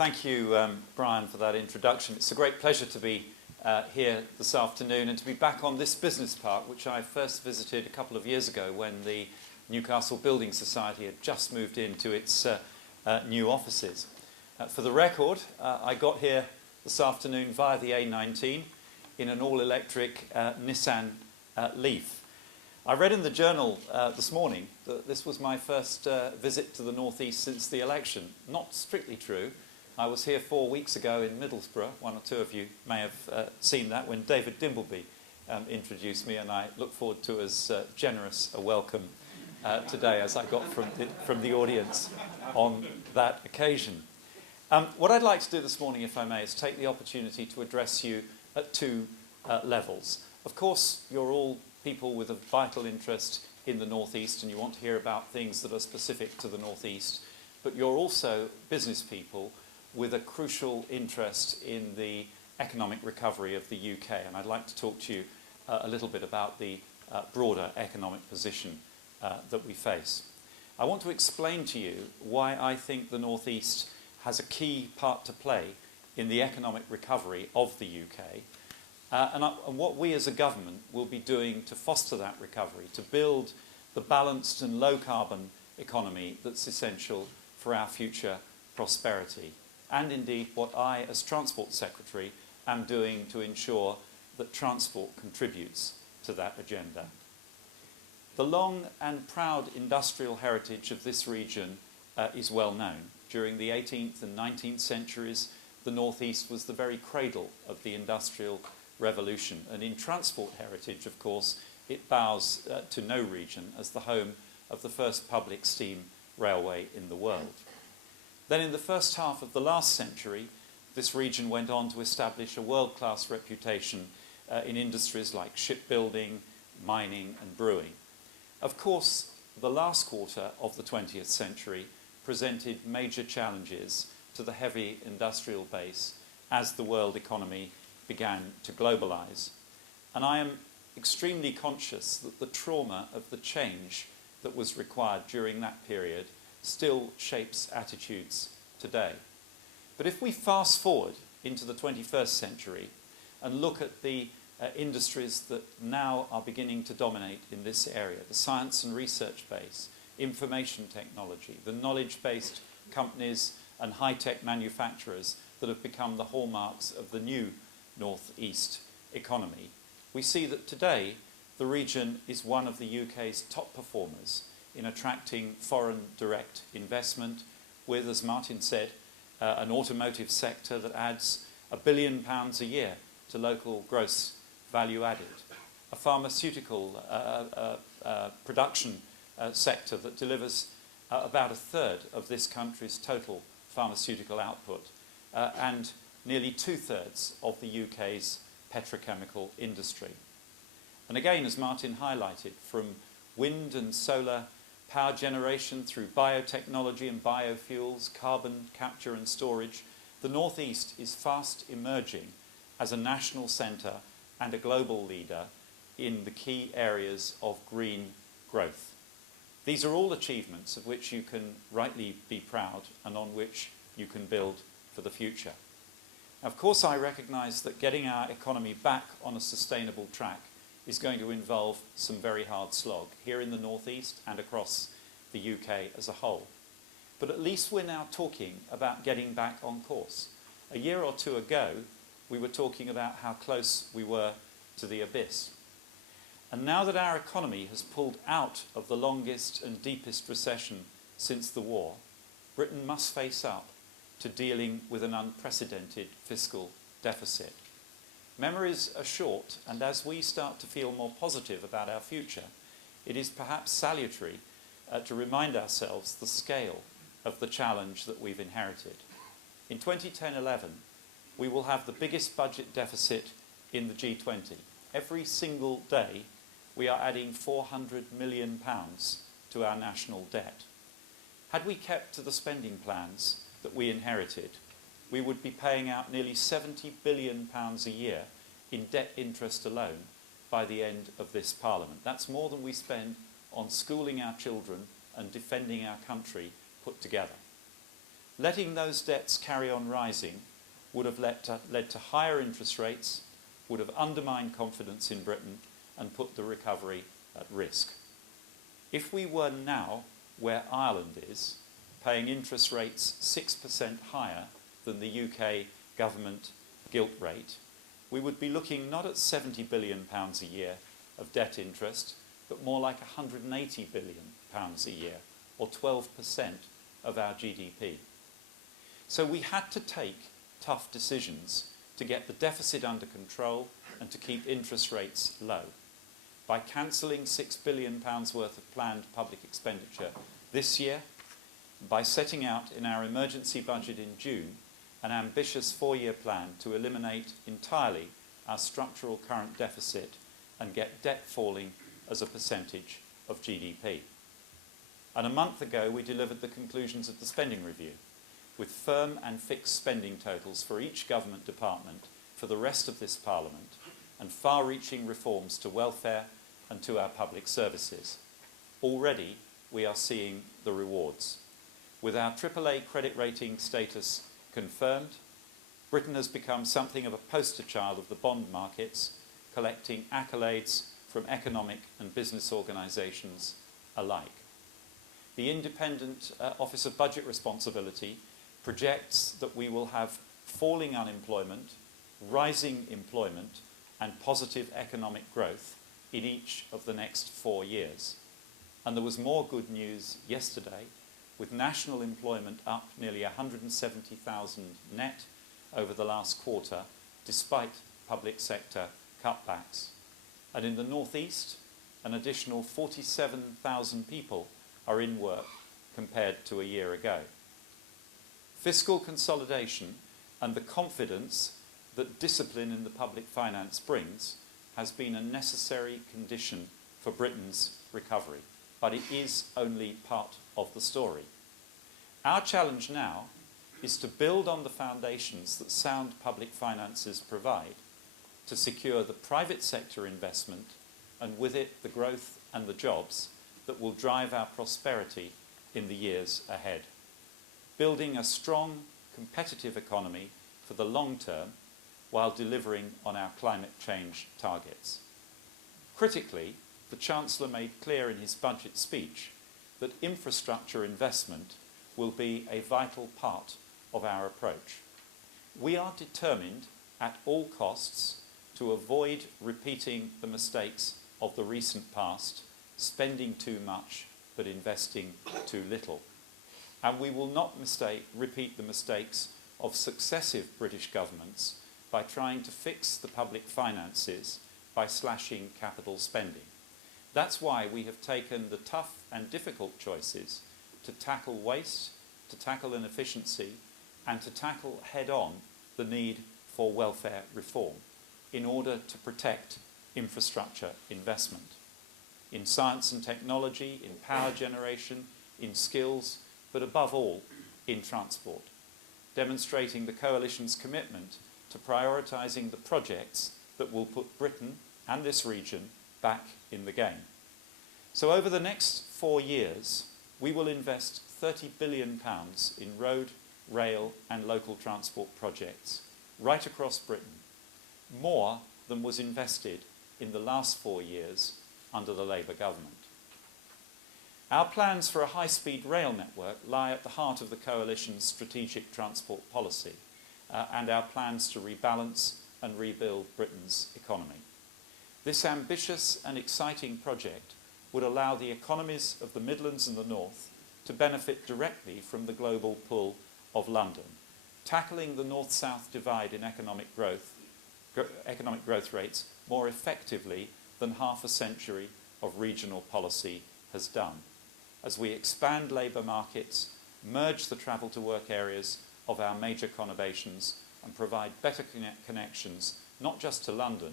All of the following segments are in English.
Thank you, Brian, for that introduction. It's a great pleasure to be here this afternoon and to be back on this business park, which I first visited a couple of years ago when the Newcastle Building Society had just moved into its new offices. For the record, I got here this afternoon via the A19 in an all-electric Nissan Leaf. I read in the Journal this morning that this was my first visit to the North East since the election. Not strictly true. I was here 4 weeks ago in Middlesbrough. One or two of you may have seen that when David Dimbleby introduced me, and I look forward to as generous a welcome today as I got from the audience on that occasion. What I'd like to do this morning, if I may, is take the opportunity to address you at two levels. Of course, you're all people with a vital interest in the North East and you want to hear about things that are specific to the North East, but you're also business people with a crucial interest in the economic recovery of the UK, and I'd like to talk to you a little bit about the broader economic position that we face. I want to explain to you why I think the North East has a key part to play in the economic recovery of the UK, and what we as a government will be doing to foster that recovery, to build the balanced and low-carbon economy that's essential for our future prosperity, and indeed what I, as Transport Secretary, am doing to ensure that transport contributes to that agenda. The long and proud industrial heritage of this region is well known. During the 18th and 19th centuries, the North East was the very cradle of the Industrial Revolution, and in transport heritage, of course, it bows to no region as the home of the first public steam railway in the world. Then in the first half of the last century, this region went on to establish a world-class reputation in industries like shipbuilding, mining and brewing. Of course, the last quarter of the 20th century presented major challenges to the heavy industrial base as the world economy began to globalise. And I am extremely conscious that the trauma of the change that was required during that period still shapes attitudes today. But if we fast forward into the 21st century and look at the industries that now are beginning to dominate in this area, the science and research base, information technology, the knowledge-based companies and high-tech manufacturers that have become the hallmarks of the new North East economy, we see that today the region is one of the UK's top performers in attracting foreign direct investment with, as Martin said, an automotive sector that adds £1 billion a year to local gross value added, a pharmaceutical production sector that delivers about a third of this country's total pharmaceutical output, and nearly two-thirds of the UK's petrochemical industry. And again, as Martin highlighted, from wind and solar power generation through biotechnology and biofuels, carbon capture and storage, the North East is fast emerging as a national centre and a global leader in the key areas of green growth. These are all achievements of which you can rightly be proud and on which you can build for the future. Of course, I recognise that getting our economy back on a sustainable track is going to involve some very hard slog here in the North East and across the UK as a whole. But at least we're now talking about getting back on course. A year or two ago, we were talking about how close we were to the abyss. And now that our economy has pulled out of the longest and deepest recession since the war, Britain must face up to dealing with an unprecedented fiscal deficit. Memories are short, and as we start to feel more positive about our future, it is perhaps salutary to remind ourselves the scale of the challenge that we've inherited. In 2010-11, we will have the biggest budget deficit in the G20. Every single day, we are adding £400 million to our national debt. Had we kept to the spending plans that we inherited, we would be paying out nearly £70 billion a year in debt interest alone by the end of this Parliament. That's more than we spend on schooling our children and defending our country put together. Letting those debts carry on rising would have led to higher interest rates, would have undermined confidence in Britain and put the recovery at risk. If we were now where Ireland is, paying interest rates 6% higher than the UK government gilt rate, we would be looking not at £70 billion a year of debt interest, but more like £180 billion a year, or 12% of our GDP. So we had to take tough decisions to get the deficit under control and to keep interest rates low. By cancelling £6 billion worth of planned public expenditure this year, by setting out in our emergency budget in June an ambitious 4-year plan to eliminate entirely our structural current deficit and get debt falling as a percentage of GDP. And a month ago we delivered the conclusions of the spending review, with firm and fixed spending totals for each government department for the rest of this Parliament, and far-reaching reforms to welfare and to our public services. Already we are seeing the rewards. With our AAA credit rating status confirmed, Britain has become something of a poster child of the bond markets, collecting accolades from economic and business organisations alike. The Independent Office of Budget Responsibility projects that we will have falling unemployment, rising employment and positive economic growth in each of the next 4 years. And there was more good news yesterday, with national employment up nearly 170,000 net over the last quarter, despite public sector cutbacks. And in the northeast, an additional 47,000 people are in work compared to a year ago. Fiscal consolidation and the confidence that discipline in the public finance brings has been a necessary condition for Britain's recovery, but it is only part of the story. Our challenge now is to build on the foundations that sound public finances provide to secure the private sector investment and with it the growth and the jobs that will drive our prosperity in the years ahead. Building a strong, competitive economy for the long term while delivering on our climate change targets. Critically, the Chancellor made clear in his budget speech that infrastructure investment will be a vital part of our approach. We are determined at all costs to avoid repeating the mistakes of the recent past, spending too much but investing too little. And we will not repeat the mistakes of successive British governments by trying to fix the public finances by slashing capital spending. That's why we have taken the tough and difficult choices to tackle waste, to tackle inefficiency, and to tackle head-on the need for welfare reform in order to protect infrastructure investment in science and technology, in power generation, in skills, but above all, in transport, demonstrating the Coalition's commitment to prioritising the projects that will put Britain and this region back in the game. So over the next 4 years, we will invest £30 billion in road, rail and local transport projects right across Britain, more than was invested in the last 4 years under the Labour government. Our plans for a high-speed rail network lie at the heart of the Coalition's strategic transport policy and our plans to rebalance and rebuild Britain's economy. This ambitious and exciting project would allow the economies of the Midlands and the North to benefit directly from the global pull of London, tackling the north-south divide in economic growth rates more effectively than half a century of regional policy has done, as we expand labour markets, merge the travel to work areas of our major conurbations and provide better connections not just to London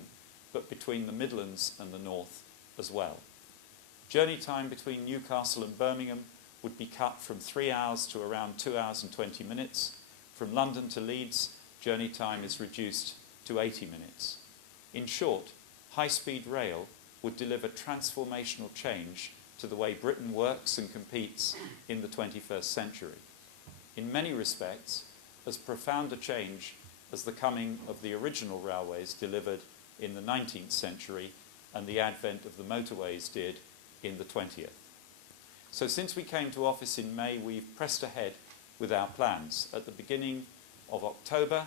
but between the Midlands and the North as well. Journey time between Newcastle and Birmingham would be cut from 3 hours to around 2 hours and 20 minutes. From London to Leeds, journey time is reduced to 80 minutes. In short, high-speed rail would deliver transformational change to the way Britain works and competes in the 21st century. in many respects, as profound a change as the coming of the original railways delivered in the 19th century and the advent of the motorways did in the 20th. So since we came to office in May, we've pressed ahead with our plans. At the beginning of October,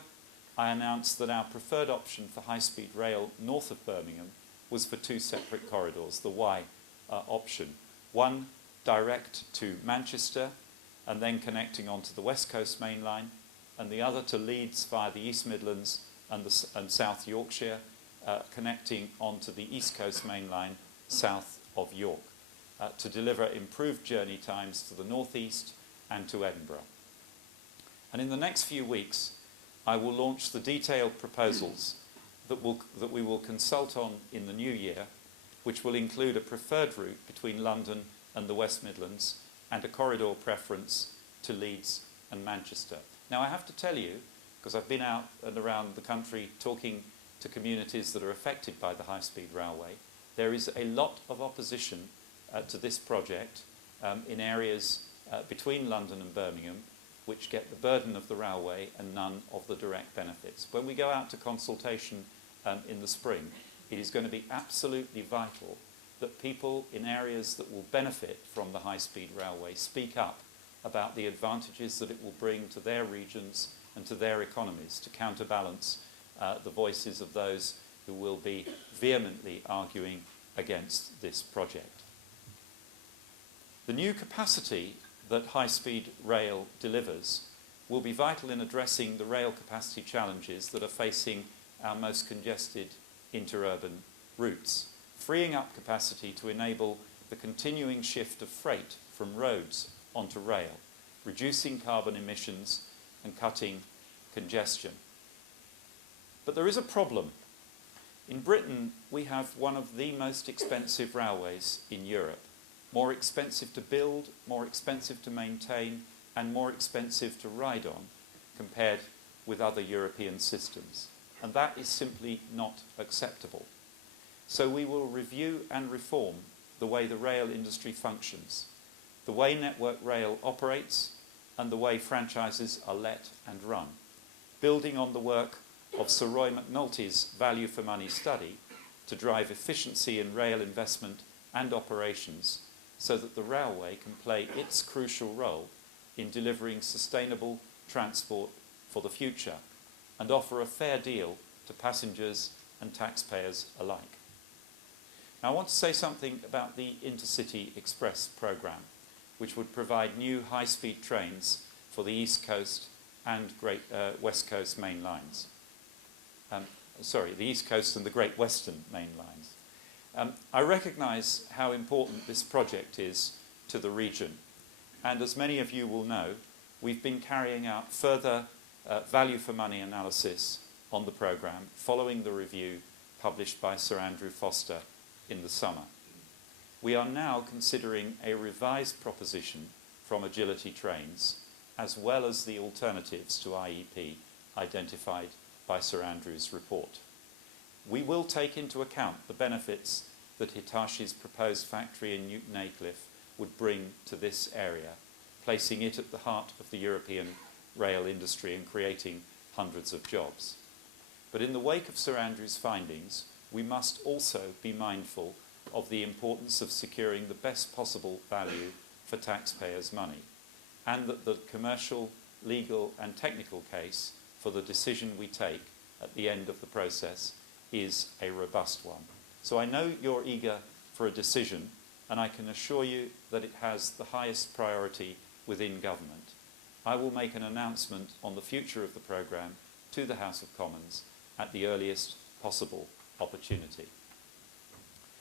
I announced that our preferred option for high-speed rail north of Birmingham was for two separate corridors, the Y option. One direct to Manchester and then connecting onto the West Coast Main Line, and the other to Leeds via the East Midlands and South Yorkshire, connecting onto the East Coast Main Line south of York, to deliver improved journey times to the northeast and to Edinburgh. And in the next few weeks, I will launch the detailed proposals that we will consult on in the new year, which will include a preferred route between London and the West Midlands and a corridor preference to Leeds and Manchester. Now, I have to tell you, because I've been out and around the country talking to communities that are affected by the high-speed railway, there is a lot of opposition to this project in areas between London and Birmingham, which get the burden of the railway and none of the direct benefits. When we go out to consultation in the spring, it is going to be absolutely vital that people in areas that will benefit from the high-speed railway speak up about the advantages that it will bring to their regions and to their economies to counterbalance the voices of those who will be vehemently arguing against this project. The new capacity that high-speed rail delivers will be vital in addressing the rail capacity challenges that are facing our most congested interurban routes, freeing up capacity to enable the continuing shift of freight from roads onto rail, reducing carbon emissions and cutting congestion. But there is a problem. In Britain, we have one of the most expensive railways in Europe. More expensive to build, more expensive to maintain, and more expensive to ride on compared with other European systems. And that is simply not acceptable. So we will review and reform the way the rail industry functions, the way Network Rail operates, and the way franchises are let and run, building on the work of Sir Roy McNulty's Value for Money study to drive efficiency in rail investment and operations so that the railway can play its crucial role in delivering sustainable transport for the future and offer a fair deal to passengers and taxpayers alike. Now, I want to say something about the Intercity Express programme, which would provide new high-speed trains for the East Coast and West Coast main lines. The East Coast and the Great Western main lines. I recognise how important this project is to the region, and as many of you will know, we've been carrying out further value for money analysis on the programme following the review published by Sir Andrew Foster in the summer. We are now considering a revised proposition from Agility Trains, as well as the alternatives to IEP identified by Sir Andrew's report. We will take into account the benefits that Hitachi's proposed factory in Newton Aycliffe would bring to this area, placing it at the heart of the European rail industry and creating hundreds of jobs. But in the wake of Sir Andrew's findings, we must also be mindful of the importance of securing the best possible value for taxpayers' money, and that the commercial, legal and technical case for the decision we take at the end of the process is a robust one. So I know you're eager for a decision, and I can assure you that it has the highest priority within government. I will make an announcement on the future of the programme to the House of Commons at the earliest possible opportunity.